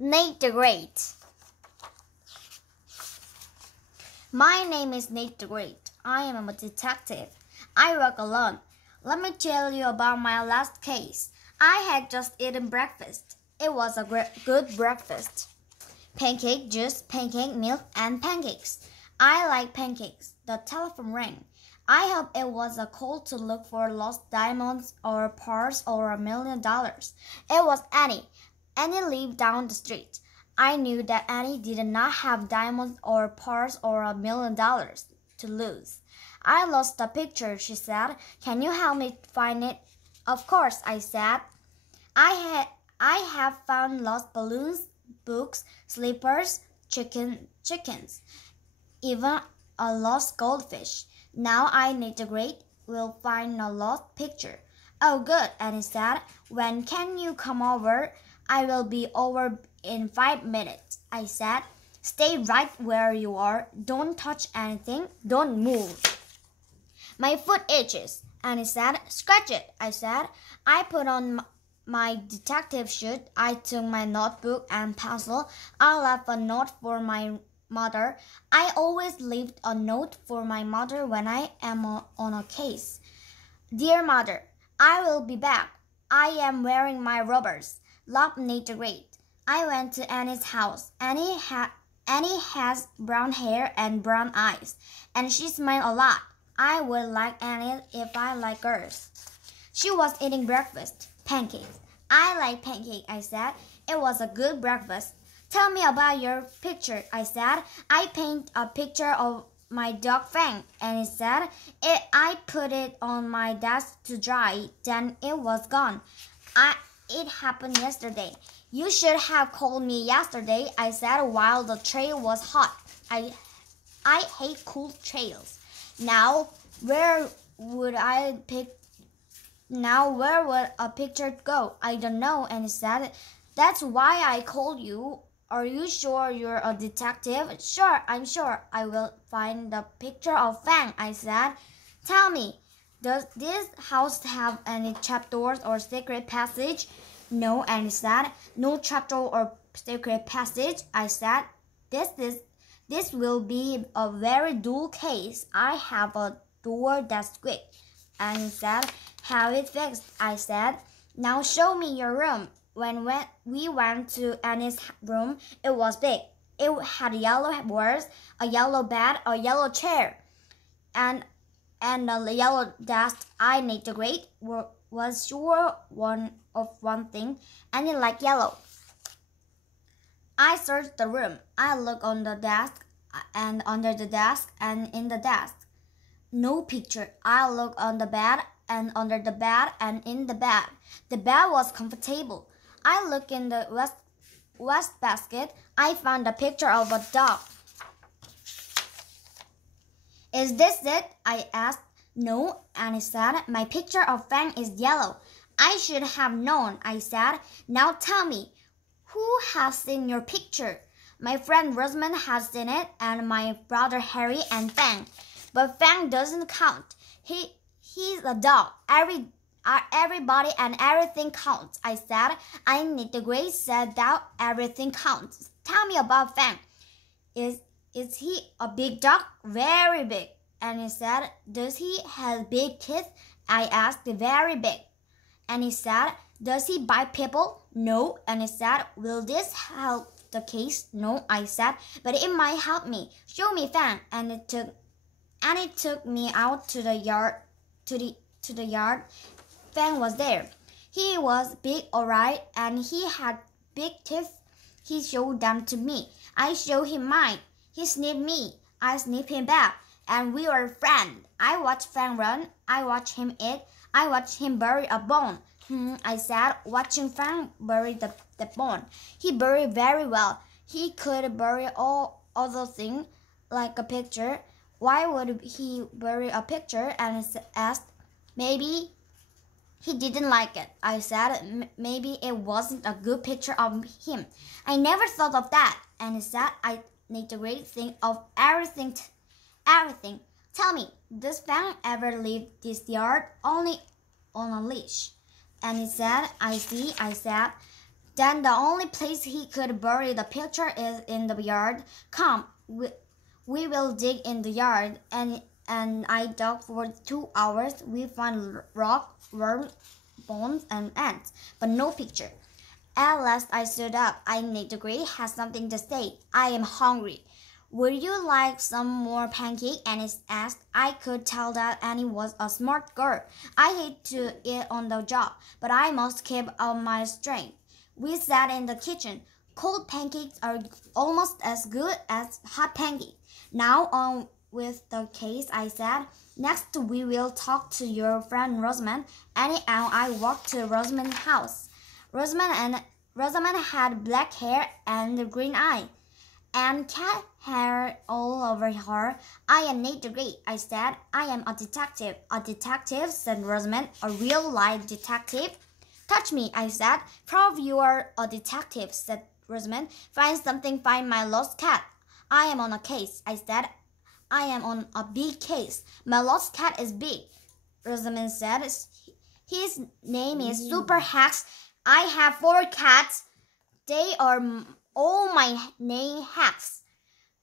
Nate the Great. My name is Nate the Great. I am a detective. I work alone. Let me tell you about my last case. I had just eaten breakfast. It was a good breakfast. Pancake juice, pancake milk, and pancakes. I like pancakes. The telephone rang. I hope it was a call to look for lost diamonds or pearls or $1 million. It was Annie. Annie lived down the street. I knew that Annie did not have diamonds or pearls or $1 million to lose. I lost the picture, she said. Can you help me find it? Of course, I said. I have found lost balloons, books, slippers, chickens, even a lost goldfish. Now I Nate the Great will find a lost picture. Oh, good, Annie said. When can you come over? I will be over in 5 minutes, I said. Stay right where you are. Don't touch anything. Don't move. My foot itches, Annie said. Scratch it, I said. I put on my detective suit. I took my notebook and pencil. I left a note for my mother. I always leave a note for my mother when I am on a case. Dear Mother, I will be back. I am wearing my rubbers. Love, Nate the Great. I went to Annie's house. Annie has brown hair and brown eyes, and she smiled a lot. I would like Annie if I like girls. She was eating breakfast, pancakes. I like pancake, I said. It was a good breakfast. Tell me about your picture, I said. I painted a picture of my dog Fang, and it said, I put it on my desk to dry, then it was gone. It happened yesterday. You should have called me yesterday, I said while the trail was hot. I hate cool trails. Now where would a picture go? I don't know, and he said, that's why I called you. Are you sure you're a detective? Sure, I'm sure. I will find the picture of Fang, I said. Tell me, does this house have any trapdoors or secret passage? No, and he said. No trapdoor or secret passage, I said. This will be a very dull case. I have a door that's quick. And he said, have it fixed, I said. Now show me your room. When we went to Annie's room, it was big. It had yellow walls, a yellow bed, a yellow chair, and a yellow desk. I Nate the Great was sure of one thing, Annie liked yellow. I searched the room. I looked on the desk and under the desk and in the desk. No picture. I looked on the bed and under the bed and in the bed. The bed was comfortable. I looked in the west basket. I found a picture of a dog. Is this it? I asked. No, Annie said. My picture of Fang is yellow. I should have known, I said. Now tell me, who has seen your picture? My friend Rosamond has seen it, and my brother Harry and Fang. But Fang doesn't count. He's a dog. Everybody and everything counts, I said. I Nate the Great said that everything counts. Tell me about Fang. Is he a big dog? Very big. And he said, does he have big teeth? I asked. Very big. And he said, does he bite people? No. And he said, will this help the case? No, I said, but it might help me. Show me Fang. And it took me out to the yard. To the yard. Fang was there. He was big, alright, and he had big teeth. He showed them to me. I showed him mine. He sniffed me. I sniffed him back, and we were friends. I watched Fang run. I watched him eat. I watched him bury a bone. I said, watching Fang bury the bone. He buried very well. He could bury all other things, like a picture. Why would he bury a picture? And I asked, maybe he didn't like it. I said, maybe it wasn't a good picture of him. I never thought of that. And he said, I need to really think of everything. Tell me, does Fang ever leave this yard? Only on a leash. And he said, I see. I said, Then the only place he could bury the picture is in the yard. Come, we will dig in the yard. And I dug for 2 hours. We found rock, worms, bones, and ants, but no picture. At last I stood up. I Nate the Great had something to say. I am hungry. Would you like some more pancake? Annie asked. I could tell that Annie was a smart girl. I hate to eat on the job, but I must keep up my strength. We sat in the kitchen. Cold pancakes are almost as good as hot pancakes. Now on with the case, I said. Next, we will talk to your friend Rosamond. Annie and I walked to Rosamond's house. Rosamond had black hair and green eyes, and cat hair all over her. I am Nate the Great, I said. I am a detective. A detective, said Rosamond. A real-life detective? Touch me, I said. Prove you are a detective, said Rosamond. Find something, find my lost cat. I am on a case, I said. I am on a big case. My lost cat is big, Rosamond said. His name is Super Hex. I have 4 cats. They are all my name Hex.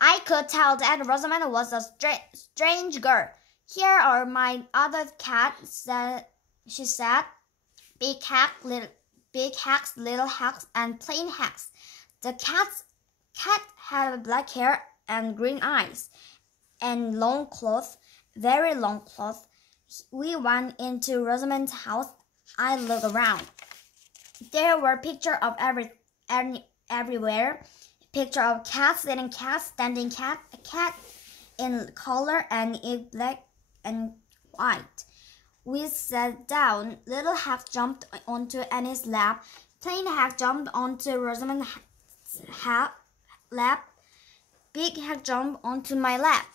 I could tell that Rosamond was a strange girl. Here are my other cats, she said. Big Hex, Little Hex, and Plain Hex. The cat had black hair and green eyes, and long clothes, very long clothes. We went into Rosamond's house. I looked around. There were pictures of everywhere. Picture of cat, sitting cat, standing cat, a cat in color and in black and white. We sat down. Little Hack jumped onto Annie's lap. Plain Hack jumped onto Rosamond's lap. Big Hack jumped onto my lap.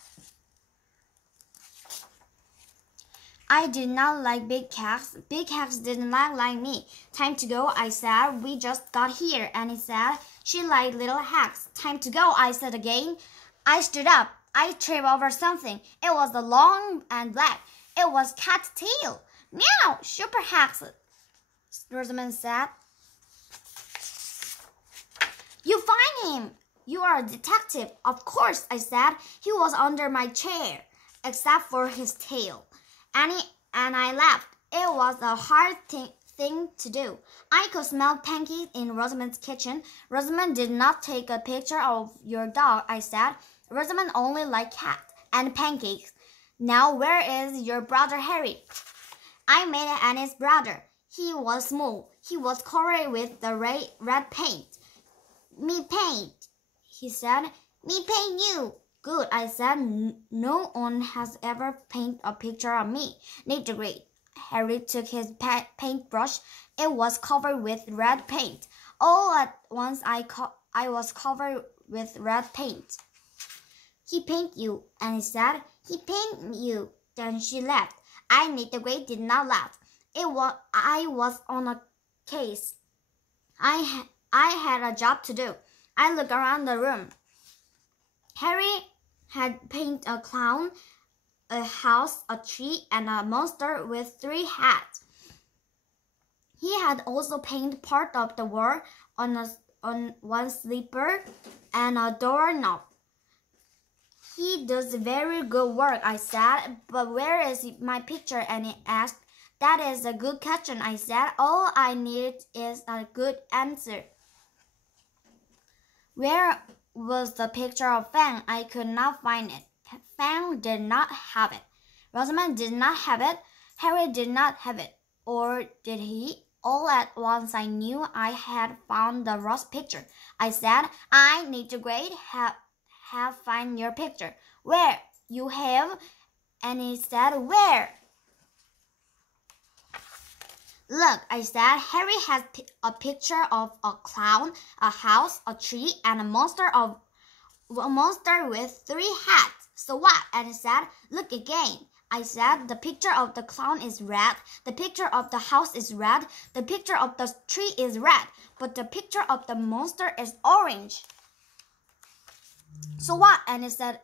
I did not like big cats. Big cats did not like me. Time to go, I said. We just got here. Annie said. She liked little hacks. Time to go, I said again. I stood up. I tripped over something. It was long and black. It was cat's tail. Meow, Super Hacks, Rosamond said. You find him. You are a detective. Of course, I said. He was under my chair, except for his tail. Annie and I laughed. It was a hard thing to do. I could smell pancakes in Rosamond's kitchen. Rosamond did not take a picture of your dog, I said. Rosamond only liked cats and pancakes. Now where is your brother Harry? I made Annie's brother. He was small. He was covered with the red paint. Me paint, he said. Me paint you. Good, I said. No one has ever painted a picture of me. Nate the Great. Harry took his paintbrush. It was covered with red paint. All at once I was covered with red paint. He painted you, and he said. He painted you. Then she laughed. Nate the Great did not laugh. I was on a case. I had a job to do. I looked around the room. Harry had painted a clown, a house, a tree, and a monster with 3 hats. He had also painted part of the wall on one slipper and a doorknob. He does very good work, I said. But where is my picture? And he asked. That is a good question, I said. All I need is a good answer. Where was the picture of Fang? I could not find it. Fang did not have it. Rosamond did not have it. Harry did not have it. Or did he? All at once I knew I had found the lost picture. I said, I Nate the Great have find your picture. Where? You have? And he said, where? Look, I said, Harry has a picture of a clown, a house, a tree, and a monster with 3 hats. So what? And he said, look again. I said, the picture of the clown is red, the picture of the house is red, the picture of the tree is red, but the picture of the monster is orange. So what? And he said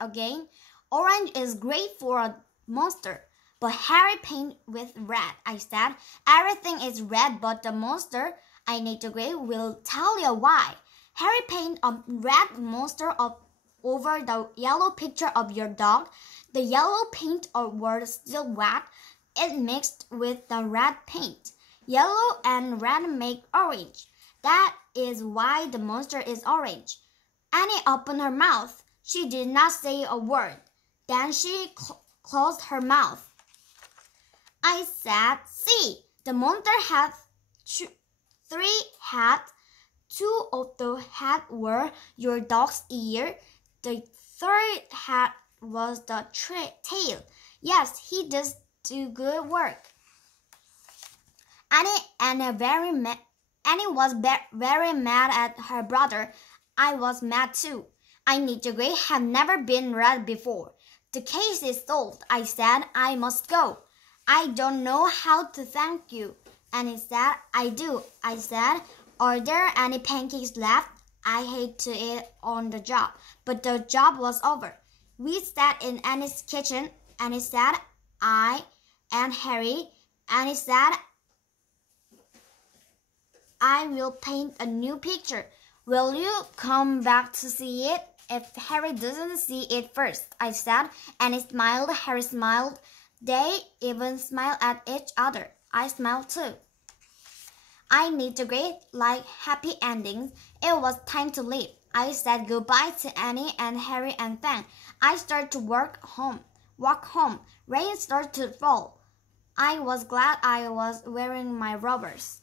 again, orange is great for a monster. But Harry painted with red, I said. Everything is red but the monster. I need to agree. Will tell you why. Harry painted a red monster over the yellow picture of your dog. The yellow paint was still wet. It mixed with the red paint. Yellow and red make orange. That is why the monster is orange. Annie opened her mouth. She did not say a word. Then she closed her mouth. I said, see, the monster had three heads. Two of the heads were your dog's ear. The third head was the tail. Yes, he does do good work. Annie was very mad at her brother. I was mad too. I need to agree, have never been read before. The case is solved, I said. I must go. I don't know how to thank you. Annie said, I do. I said, are there any pancakes left? I hate to eat on the job, but the job was over. We sat in Annie's kitchen. Annie said, I and Harry. Annie said, I will paint a new picture. Will you come back to see it? If Harry doesn't see it first, I said. Annie smiled. Harry smiled. They even smiled at each other. I smiled too. I need to greet like happy endings. It was time to leave. I said goodbye to Annie and Harry and then I started to walk home. Rain started to fall. I was glad I was wearing my rubbers.